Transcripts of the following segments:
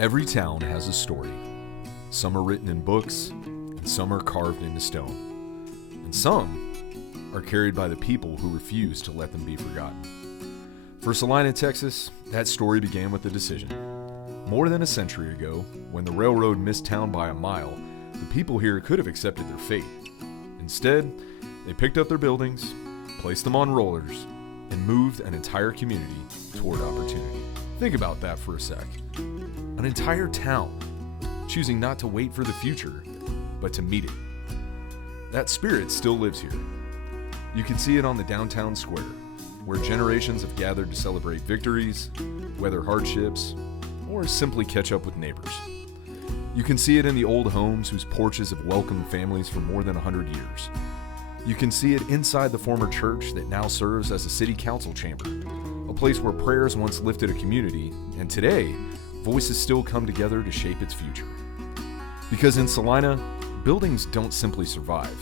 Every town has a story. Some are written in books, and some are carved into stone. And some are carried by the people who refuse to let them be forgotten. For Celina, Texas, that story began with a decision. More than a century ago, when the railroad missed town by a mile, the people here could have accepted their fate. Instead, they picked up their buildings, placed them on rollers, and moved an entire community toward opportunity. Think about that for a sec. An entire town choosing not to wait for the future, but to meet it. That spirit still lives here. You can see it on the downtown square, where generations have gathered to celebrate victories, weather hardships, or simply catch up with neighbors. You can see it in the old homes whose porches have welcomed families for more than 100 years. You can see it inside the former church that now serves as a city council chamber, a place where prayers once lifted a community, and today, voices still come together to shape its future. Because in Celina, buildings don't simply survive,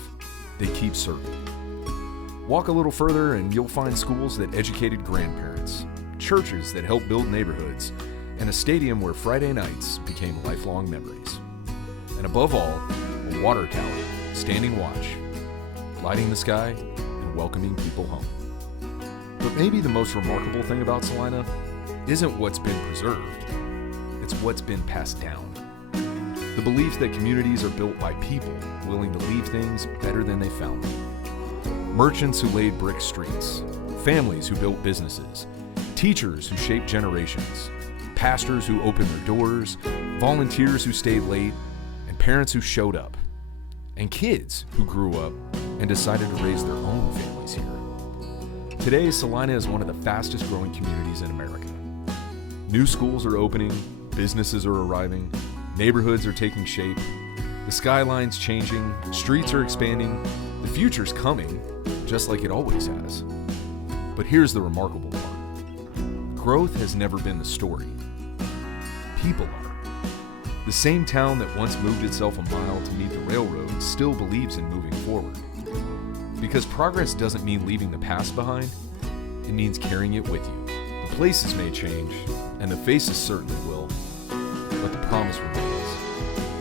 they keep serving. Walk a little further and you'll find schools that educated grandparents, churches that helped build neighborhoods, and a stadium where Friday nights became lifelong memories. And above all, a water tower standing watch, lighting the sky and welcoming people home. But maybe the most remarkable thing about Celina isn't what's been preserved, it's what's been passed down. The belief that communities are built by people willing to leave things better than they found them. Merchants who laid brick streets, families who built businesses, teachers who shaped generations, pastors who opened their doors, volunteers who stayed late, and parents who showed up, and kids who grew up and decided to raise their own families here. Today, Celina is one of the fastest growing communities in America. New schools are opening, businesses are arriving, neighborhoods are taking shape, the skyline's changing, streets are expanding, the future's coming, just like it always has. But here's the remarkable part. Growth has never been the story. People are. The same town that once moved itself a mile to meet the railroad still believes in moving forward. Because progress doesn't mean leaving the past behind, it means carrying it with you. The places may change, and the faces certainly will, but the promise remains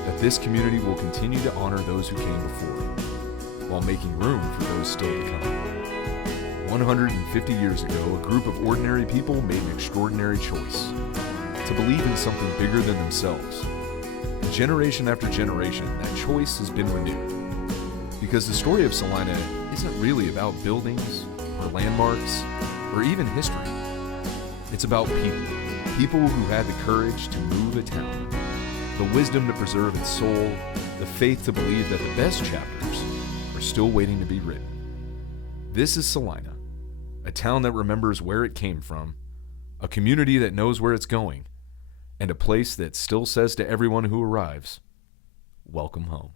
that this community will continue to honor those who came before, while making room for those still to come. 150 years ago, a group of ordinary people made an extraordinary choice to believe in something bigger than themselves. And generation after generation, that choice has been renewed. Because the story of Celina isn't really about buildings or landmarks or even history. It's about people who had the courage to move a town, the wisdom to preserve its soul, the faith to believe that the best chapters are still waiting to be written. This is Celina, a town that remembers where it came from, a community that knows where it's going, and a place that still says to everyone who arrives, welcome home.